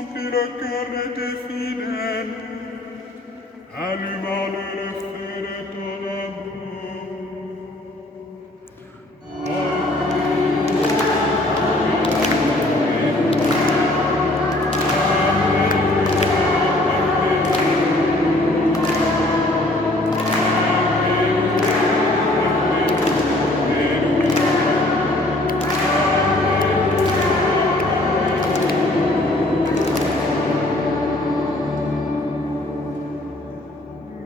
remplis le cœur de tes fidèles, allumant le feu de ton amour.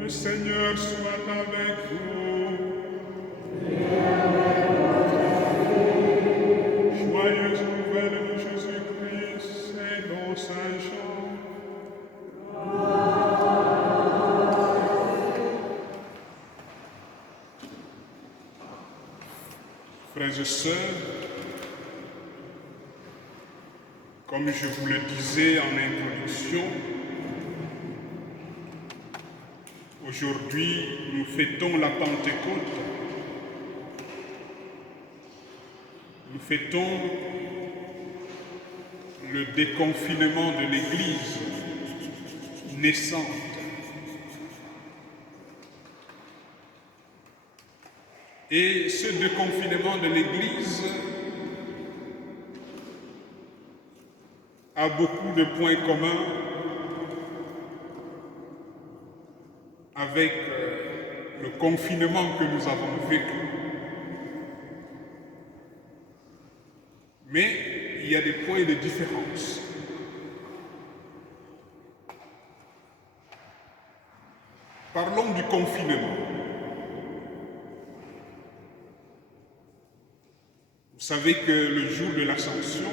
Le Seigneur soit avec vous. Joyeuse nouvelle de Jésus-Christ selon Saint Jean. Frères et sœurs, comme je vous le disais en introduction, aujourd'hui, nous fêtons la Pentecôte. Nous fêtons le déconfinement de l'Église naissante. Et ce déconfinement de l'Église a beaucoup de points communs avec le confinement que nous avons vécu. Mais il y a des points de différence. Parlons du confinement. Vous savez que le jour de l'Ascension,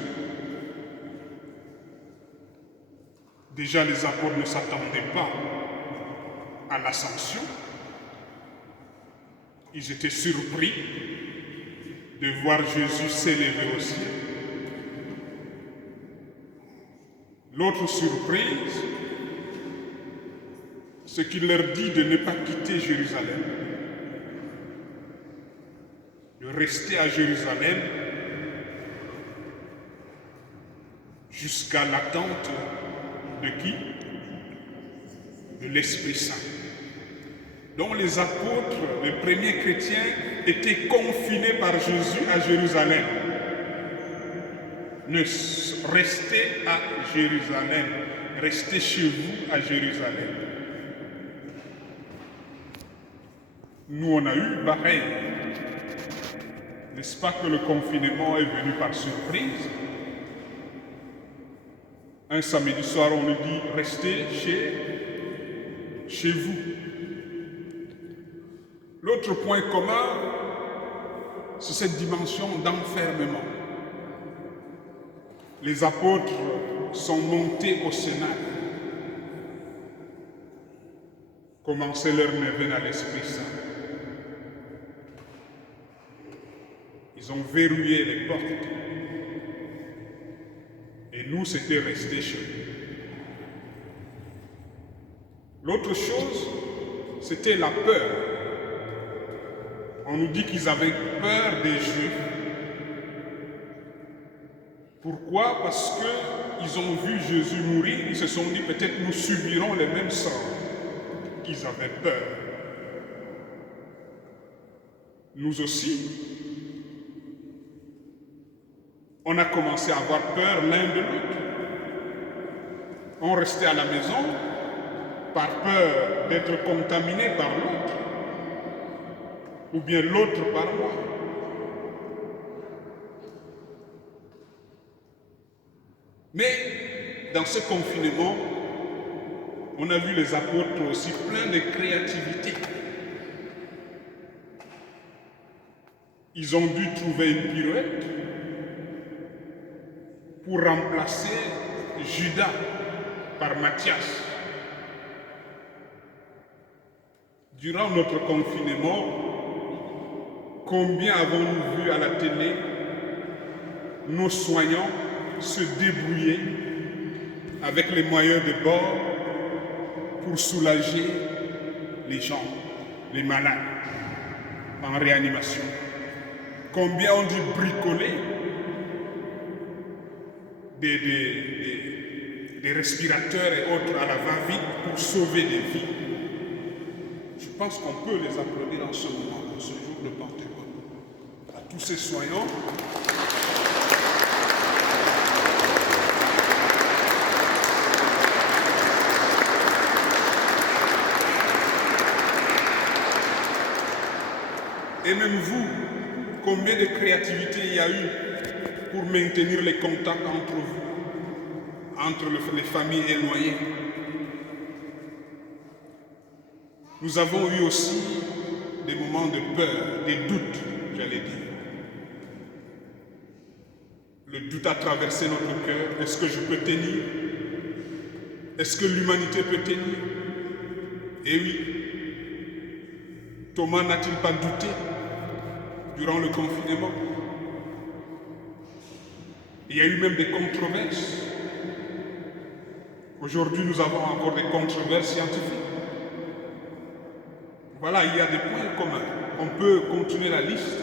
déjà les apôtres ne s'attendaient pas à l'Ascension. Ils étaient surpris de voir Jésus s'élever au ciel. L'autre surprise, c'est qu'il leur dit de ne pas quitter Jérusalem, de rester à Jérusalem jusqu'à l'attente de qui? De l'Esprit Saint. Donc les apôtres, les premiers chrétiens, étaient confinés par Jésus à Jérusalem. Ne restez à Jérusalem, restez chez vous à Jérusalem. Nous, on a eu pareil. N'est-ce pas que le confinement est venu par surprise? Un samedi soir, on nous dit « Restez chez vous ». L'autre point commun, c'est cette dimension d'enfermement. Les apôtres sont montés au Sénat. Commencez leur neuvaine à l'Esprit Saint. Ils ont verrouillé les portes. Et nous, c'était rester chez nous. L'autre chose, c'était la peur. On nous dit qu'ils avaient peur des Juifs. Pourquoi? Parce qu'ils ont vu Jésus mourir, ils se sont dit peut-être nous subirons les mêmes sorts qu'ils avaient peur. Nous aussi, on a commencé à avoir peur l'un de l'autre. On restait à la maison par peur d'être contaminé par l'autre, ou bien l'autre par moi. Mais dans ce confinement, on a vu les apôtres aussi pleins de créativité. Ils ont dû trouver une pirouette pour remplacer Judas par Matthias. Durant notre confinement, combien avons-nous vu à la télé nos soignants se débrouiller avec les moyens de bord pour soulager les gens, les malades en réanimation. Combien ont dû bricoler des respirateurs et autres à la va-vite pour sauver des vies. Je pense qu'on peut les applaudir en ce moment, en ce jour de Pentecôte. À tous ces soignants, et même vous, combien de créativité il y a eu pour maintenir les contacts entre vous, entre les familles éloignées. Nous avons eu aussi des moments de peur, des doutes, j'allais dire. Le doute a traversé notre cœur. Est-ce que je peux tenir? Est-ce que l'humanité peut tenir? Eh oui. Thomas n'a-t-il pas douté durant le confinement? Il y a eu même des controverses. Aujourd'hui, nous avons encore des controverses scientifiques. Voilà, il y a des points communs. On peut continuer la liste.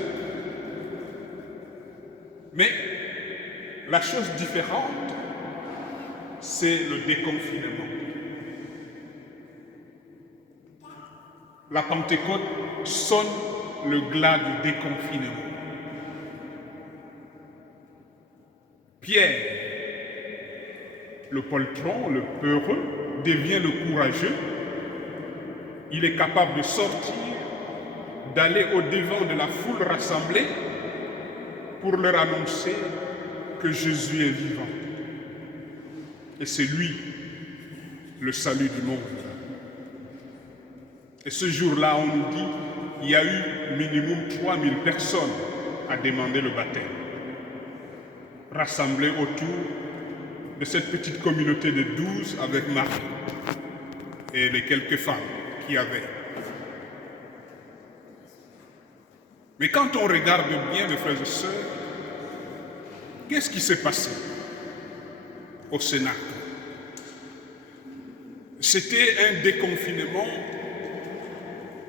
Mais la chose différente, c'est le déconfinement. La Pentecôte sonne le glas du déconfinement. Pierre, le poltron, le peureux, devient le courageux. Il est capable de sortir, d'aller au-devant de la foule rassemblée pour leur annoncer que Jésus est vivant. Et c'est lui, le salut du monde. Et ce jour-là, on nous dit, il y a eu minimum 3000 personnes à demander le baptême, rassemblées autour de cette petite communauté de 12 avec Marie et les quelques femmes qu'il y avait. Mais quand on regarde bien, mes frères et sœurs, qu'est-ce qui s'est passé au Sénat? C'était un déconfinement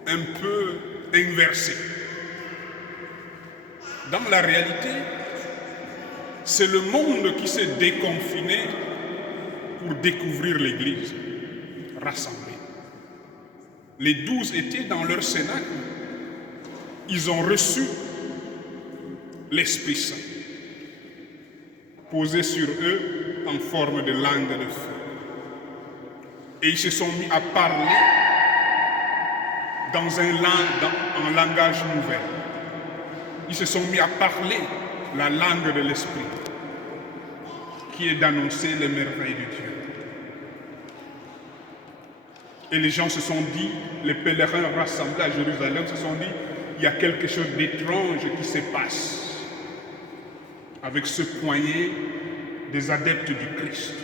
un peu inversé. Dans la réalité, c'est le monde qui s'est déconfiné pour découvrir l'Église rassemblée. Les 12 étaient dans leur cénacle. Ils ont reçu l'Esprit Saint, posé sur eux en forme de langue de feu. Et ils se sont mis à parler dans un langage nouvel. Ils se sont mis à parler la langue de l'Esprit, qui est d'annoncer les merveilles de Dieu. Et les gens se sont dit, les pèlerins rassemblés à Jérusalem se sont dit, il y a quelque chose d'étrange qui se passe avec ce poignet des adeptes du Christ.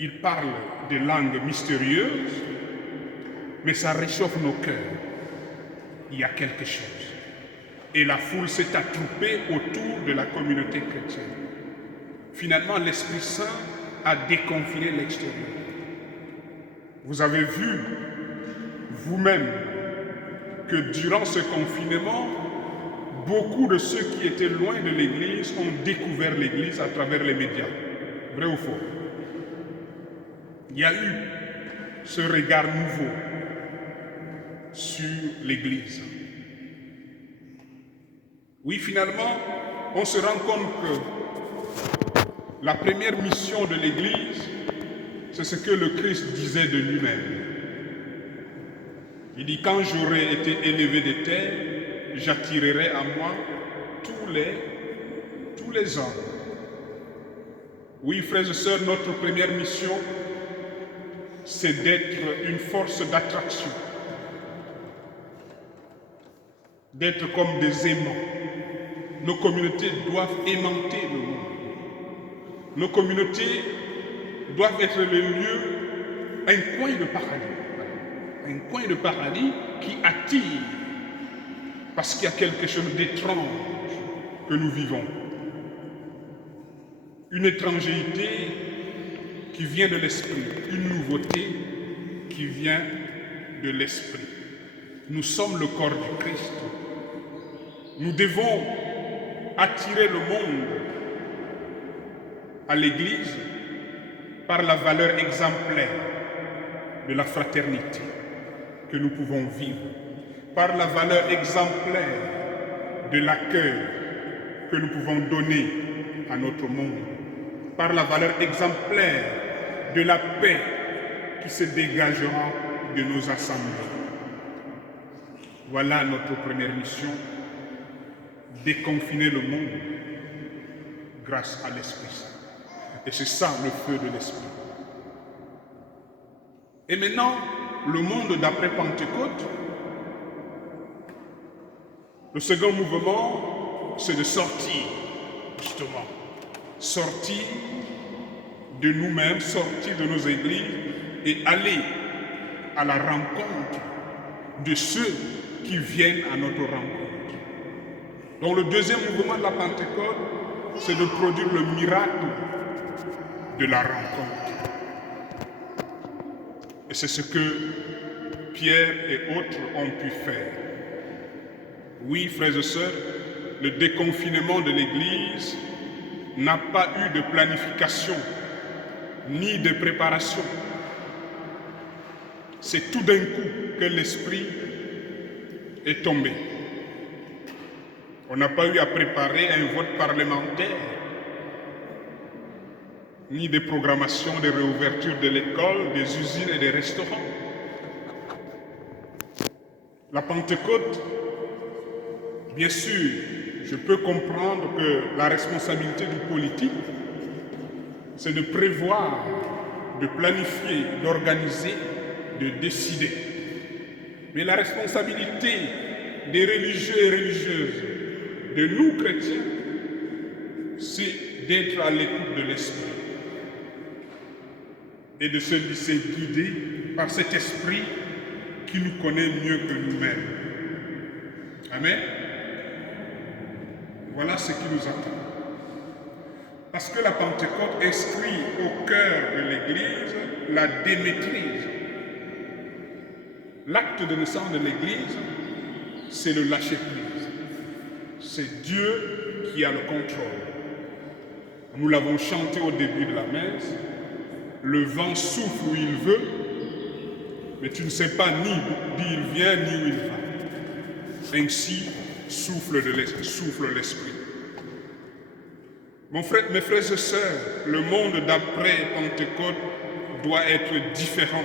Ils parlent des langues mystérieuses, mais ça réchauffe nos cœurs. Il y a quelque chose. Et la foule s'est attroupée autour de la communauté chrétienne. Finalement, l'Esprit Saint a déconfiné l'extérieur. Vous avez vu vous-même que durant ce confinement, beaucoup de ceux qui étaient loin de l'Église ont découvert l'Église à travers les médias. Vrai ou faux? Il y a eu ce regard nouveau sur l'Église. Oui, finalement, on se rend compte que la première mission de l'Église, c'est ce que le Christ disait de lui-même. Il dit, quand j'aurai été élevé des terres, j'attirerai à moi tous les hommes. Oui, frères et sœurs, notre première mission, c'est d'être une force d'attraction, d'être comme des aimants. Nos communautés doivent aimanter le monde. Nos communautés doivent être le lieu, un coin de paradis. Un coin de paradis qui attire, parce qu'il y a quelque chose d'étrange que nous vivons. Une étrangeté qui vient de l'esprit, une nouveauté qui vient de l'esprit. Nous sommes le corps du Christ. Nous devons attirer le monde à l'Église par la valeur exemplaire de la fraternité que nous pouvons vivre, par la valeur exemplaire de l'accueil que nous pouvons donner à notre monde, par la valeur exemplaire de la paix qui se dégagera de nos assemblées. Voilà notre première mission, déconfiner le monde grâce à l'Esprit Saint. Et c'est ça le feu de l'Esprit. Et maintenant, le monde d'après Pentecôte, le second mouvement, c'est de sortir, justement. Sortir de nous-mêmes, sortir de nos églises et aller à la rencontre de ceux qui viennent à notre rencontre. Donc le deuxième mouvement de la Pentecôte, c'est de produire le miracle de la rencontre. Et c'est ce que Pierre et autres ont pu faire. Oui, frères et sœurs, le déconfinement de l'Église n'a pas eu de planification ni de préparation. C'est tout d'un coup que l'Esprit est tombé. On n'a pas eu à préparer un vote parlementaire, ni de programmation de réouverture de l'école, des usines et des restaurants. La Pentecôte, bien sûr, je peux comprendre que la responsabilité du politique, c'est de prévoir, de planifier, d'organiser, de décider. Mais la responsabilité des religieux et religieuses, de nous chrétiens, c'est d'être à l'écoute de l'Esprit et de se laisser guider par cet Esprit qui nous connaît mieux que nous-mêmes. Amen. Voilà ce qui nous attend. Parce que la Pentecôte inscrit au cœur de l'Église la démaîtrise. L'acte de naissance de l'Église, c'est le lâcher-prise. C'est Dieu qui a le contrôle. Nous l'avons chanté au début de la messe. Le vent souffle où il veut, mais tu ne sais pas ni d'où il vient ni où il va. Ainsi souffle l'Esprit. Mes frères et sœurs, le monde d'après Pentecôte doit être différent.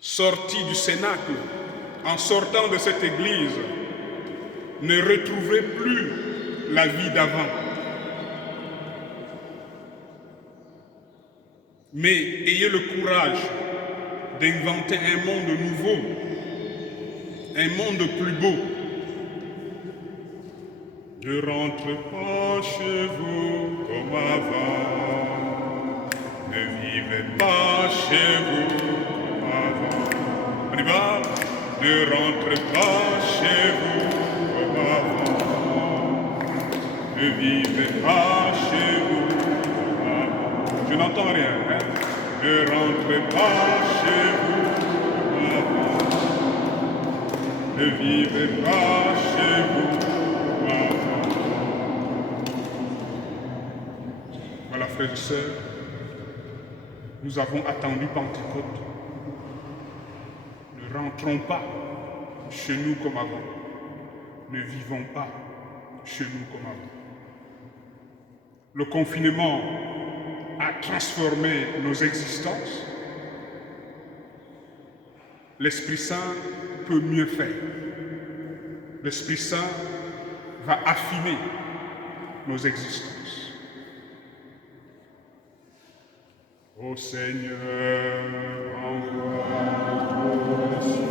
Sorti du cénacle, en sortant de cette église, ne retrouvez plus la vie d'avant. Mais ayez le courage d'inventer un monde nouveau, un monde plus beau. Ne rentrez pas chez vous comme avant, ne vivez pas chez vous comme avant. On y va? Ne rentrez pas chez vous comme avant, ne vivez pas chez vous comme avant. Je n'entends rien, hein? Ne rentrez pas chez vous comme avant, ne vivez pas chez vous comme avant. Voilà, frères et sœurs, nous avons attendu Pentecôte. Ne rentrons pas chez nous comme avant. Ne vivons pas chez nous comme avant. Le confinement a transformé nos existences. L'Esprit Saint peut mieux faire. L'Esprit Saint va affiner nos existences. Ô Seigneur, envoie ton Esprit.